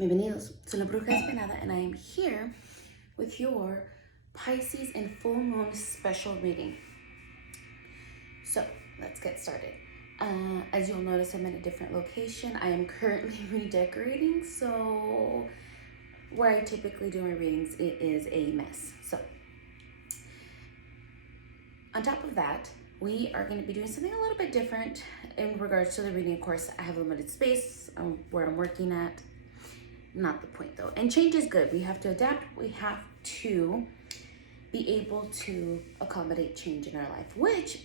Bienvenidos, soy la Bruja Esperada and I am here with your Pisces and full moon special reading. So let's get started. As you'll notice, I'm in a different location. I am currently redecorating, so where I typically do my readings, it is a mess. So on top of that, we are going to be doing something a little bit different in regards to the reading. Of course, I have limited space where I'm working at. Not the point though. And change is good. We have to adapt. We have to be able to accommodate change in our life, which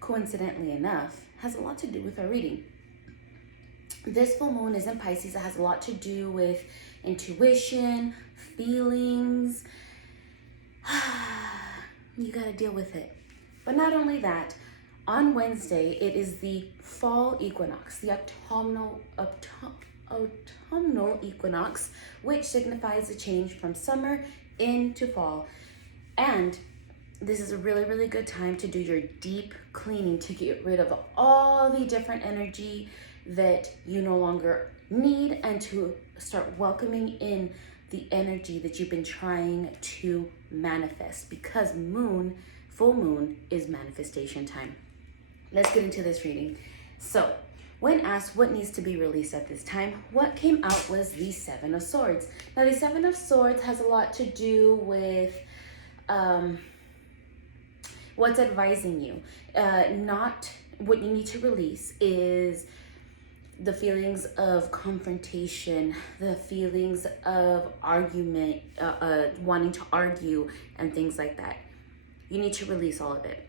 coincidentally enough has a lot to do with our reading. This full moon is in Pisces. It has a lot to do with intuition, feelings. You got to deal with it. But not only that, on Wednesday, it is the fall equinox, the autumnal equinox, which signifies the change from summer into fall. And this is a really, really good time to do your deep cleaning to get rid of all the different energy that you no longer need and to start welcoming in the energy that you've been trying to manifest, because full moon is manifestation time. Let's get into this reading. So when asked what needs to be released at this time, what came out was the Seven of Swords. Now, the Seven of Swords has a lot to do with what's advising you. Not what you need to release is the feelings of confrontation, the feelings of argument, wanting to argue and things like that. You need to release all of it.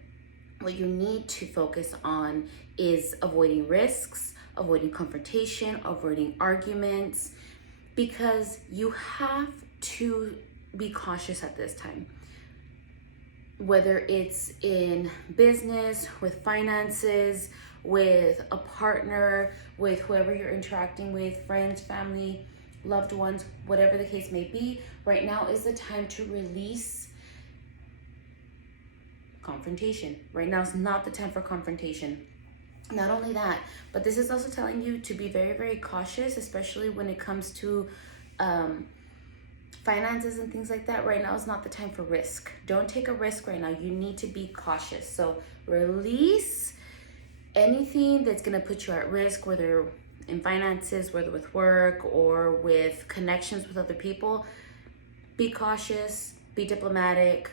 What you need to focus on is avoiding risks, avoiding confrontation, avoiding arguments, because you have to be cautious at this time. Whether it's in business, with finances, with a partner, with whoever you're interacting with, friends, family, loved ones, whatever the case may be, right now is the time to release confrontation. Right now is not the time for confrontation. Not only that, but this is also telling you to be very, very cautious, especially when it comes to finances and things like that. Right now is not the time for risk. Don't take a risk right now. You need to be cautious. So release anything that's going to put you at risk, whether in finances, whether with work or with connections with other people. Be cautious, be diplomatic.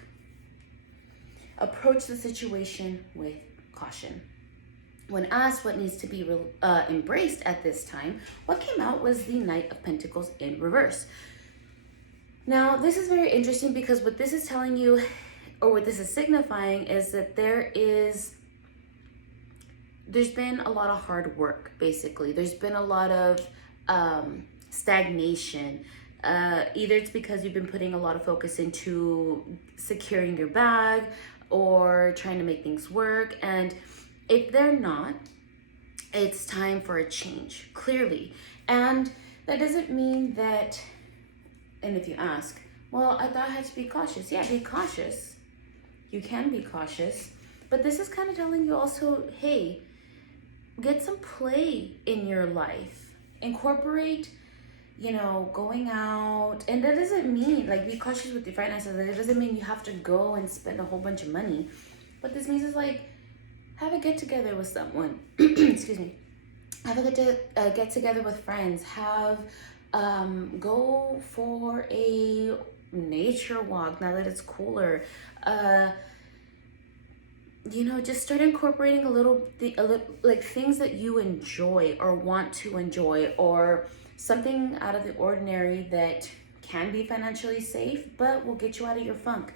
Approach the situation with caution. When asked what needs to be embraced at this time, what came out was the Knight of Pentacles in reverse. Now, this is very interesting because what this is telling you, or what this is signifying, is that there's been a lot of hard work, basically. There's been a lot of stagnation. Either it's because you've been putting a lot of focus into securing your bag or trying to make things work. And if they're not, it's time for a change, clearly. And that doesn't mean that, and if you ask, well, I thought I had to be cautious. Yeah, be cautious. You can be cautious. But this is kind of telling you also, hey, get some play in your life. Incorporate, going out. And that doesn't mean, be cautious with your finances. That doesn't mean you have to go and spend a whole bunch of money. What this means is have a get together with someone. Excuse me. Have a get together with friends. Go for a nature walk now that it's cooler. Just start incorporating a little things that you enjoy or want to enjoy, or something out of the ordinary that can be financially safe but will get you out of your funk.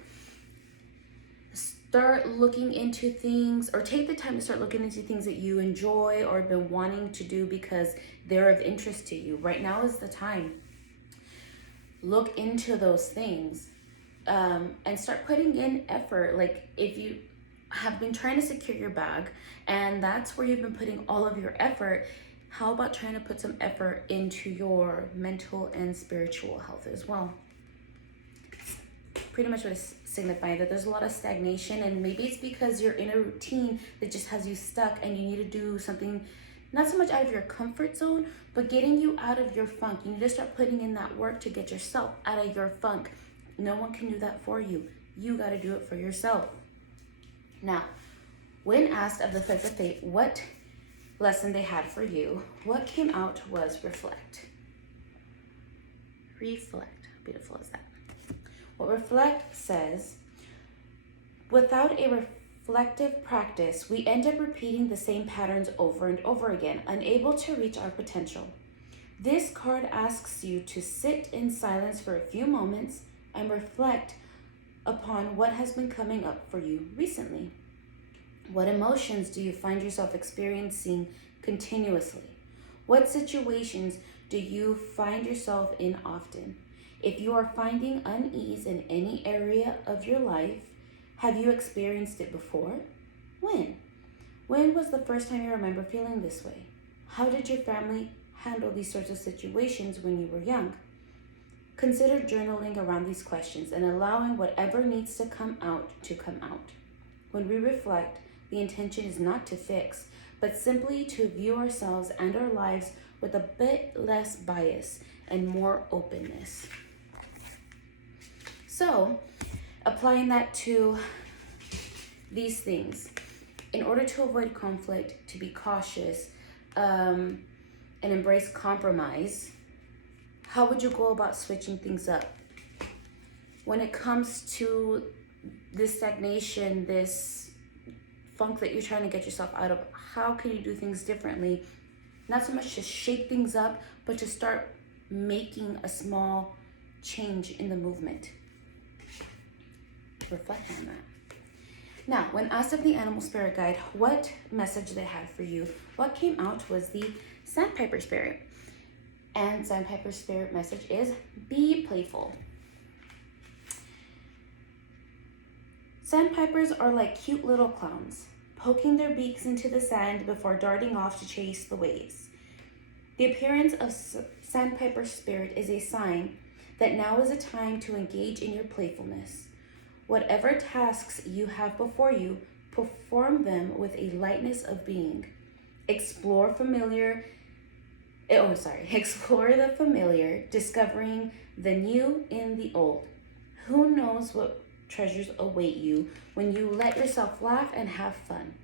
Start looking into things, or take the time to start looking into things that you enjoy or have been wanting to do because they're of interest to you. Right now is the time. Look into those things and start putting in effort. If you have been trying to secure your bag and that's where you've been putting all of your effort, how about trying to put some effort into your mental and spiritual health as well? Pretty much what it's signifying, that there's a lot of stagnation, and maybe it's because you're in a routine that just has you stuck and you need to do something not so much out of your comfort zone, but getting you out of your funk. You need to start putting in that work to get yourself out of your funk. No one can do that for you. You got to do it for yourself. Now, when asked of the Fifth of Fate what lesson they had for you, what came out was reflect. Reflect. How beautiful is that? What reflect says, without a reflective practice, we end up repeating the same patterns over and over again, unable to reach our potential. This card asks you to sit in silence for a few moments and reflect upon what has been coming up for you recently. What emotions do you find yourself experiencing continuously? What situations do you find yourself in often? If you are finding unease in any area of your life, have you experienced it before? When? When was the first time you remember feeling this way? How did your family handle these sorts of situations when you were young? Consider journaling around these questions and allowing whatever needs to come out to come out. When we reflect, the intention is not to fix, but simply to view ourselves and our lives with a bit less bias and more openness. So, applying that to these things, in order to avoid conflict, to be cautious, and embrace compromise, how would you go about switching things up? When it comes to this stagnation, this funk that you're trying to get yourself out of, how can you do things differently? Not so much to shake things up, but to start making a small change in the movement. Reflect on that. Now, when asked of the animal spirit guide what message they had for you, what came out was the Sandpiper spirit. And Sandpiper spirit message is be playful. Sandpipers are like cute little clowns, poking their beaks into the sand before darting off to chase the waves. The appearance of Sandpiper spirit is a sign that now is a time to engage in your playfulness. Whatever tasks you have before you, perform them with a lightness of being. Explore the familiar, discovering the new in the old. Who knows what treasures await you when you let yourself laugh and have fun.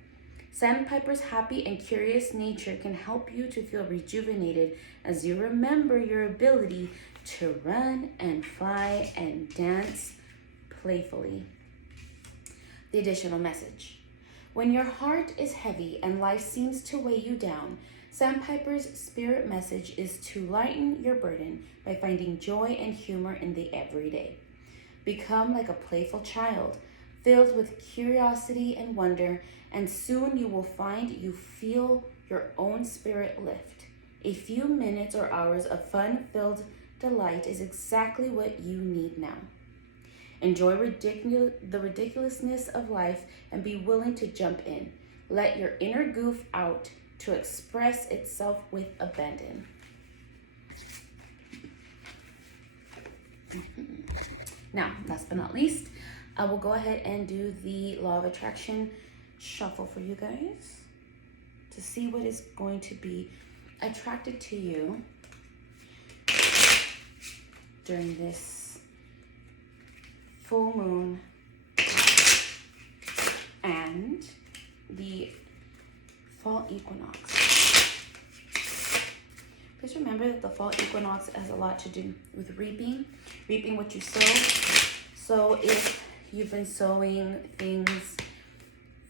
Sandpiper's happy and curious nature can help you to feel rejuvenated as you remember your ability to run and fly and dance playfully. The additional message. When your heart is heavy and life seems to weigh you down, Sandpiper's spirit message is to lighten your burden by finding joy and humor in the everyday. Become like a playful child, filled with curiosity and wonder, and soon you will find you feel your own spirit lift. A few minutes or hours of fun-filled delight is exactly what you need now. Enjoy the ridiculousness of life and be willing to jump in. Let your inner goof out to express itself with abandon. Now, last but not least, I will go ahead and do the Law of Attraction shuffle for you guys to see what is going to be attracted to you during this full moon and the fall equinox. Please remember that the fall equinox has a lot to do with reaping what you sow. So if you've been sowing things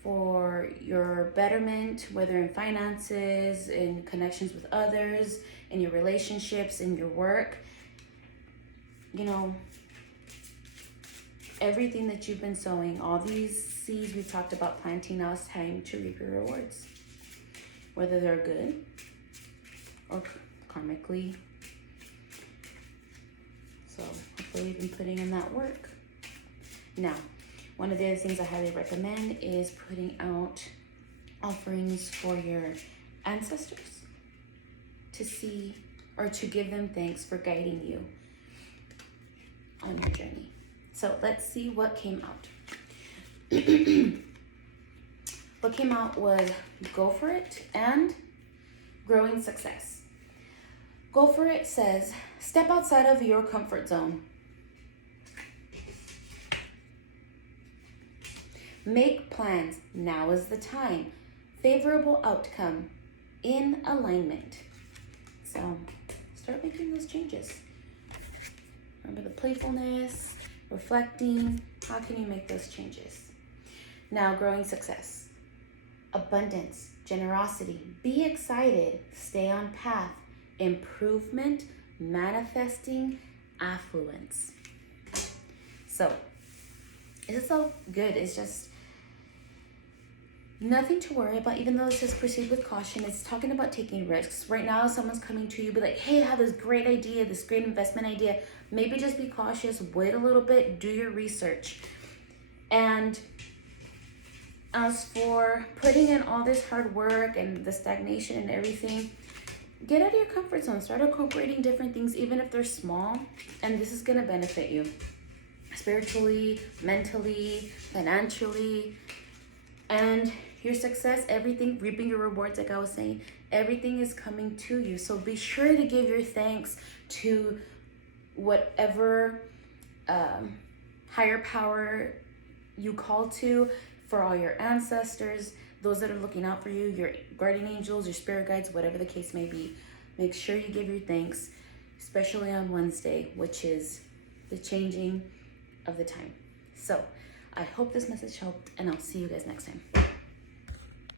for your betterment, whether in finances, in connections with others, in your relationships, in your work, you know, everything that you've been sowing, all these seeds we've talked about planting, now it's time to reap your rewards. Whether they're good or karmically. So hopefully you've been putting in that work. Now, one of the other things I highly recommend is putting out offerings for your ancestors to see or to give them thanks for guiding you on your journey. So let's see what came out. What came out was go for it and growing success. Go for it says, step outside of your comfort zone. Make plans. Now is the time. Favorable outcome. In alignment. So start making those changes. Remember the playfulness, reflecting. How can you make those changes? Now, growing success. Abundance, generosity. Be excited. Stay on path. Improvement, manifesting, affluence. So, this is all good. It's just nothing to worry about, even though it says proceed with caution. It's talking about taking risks. Right now, someone's coming to you, be like, hey, I have this great idea, this great investment idea. Maybe just be cautious, wait a little bit, do your research. And as for putting in all this hard work and the stagnation and everything, get out of your comfort zone. Start incorporating different things, even if they're small, and this is gonna benefit you spiritually, mentally, financially, and your success, everything, reaping your rewards, like I was saying, everything is coming to you. So be sure to give your thanks to whatever higher power you call to, for all your ancestors, those that are looking out for you, your guardian angels, your spirit guides, whatever the case may be. Make sure you give your thanks, especially on Wednesday, which is the changing of the time. So I hope this message helped, and I'll see you guys next time.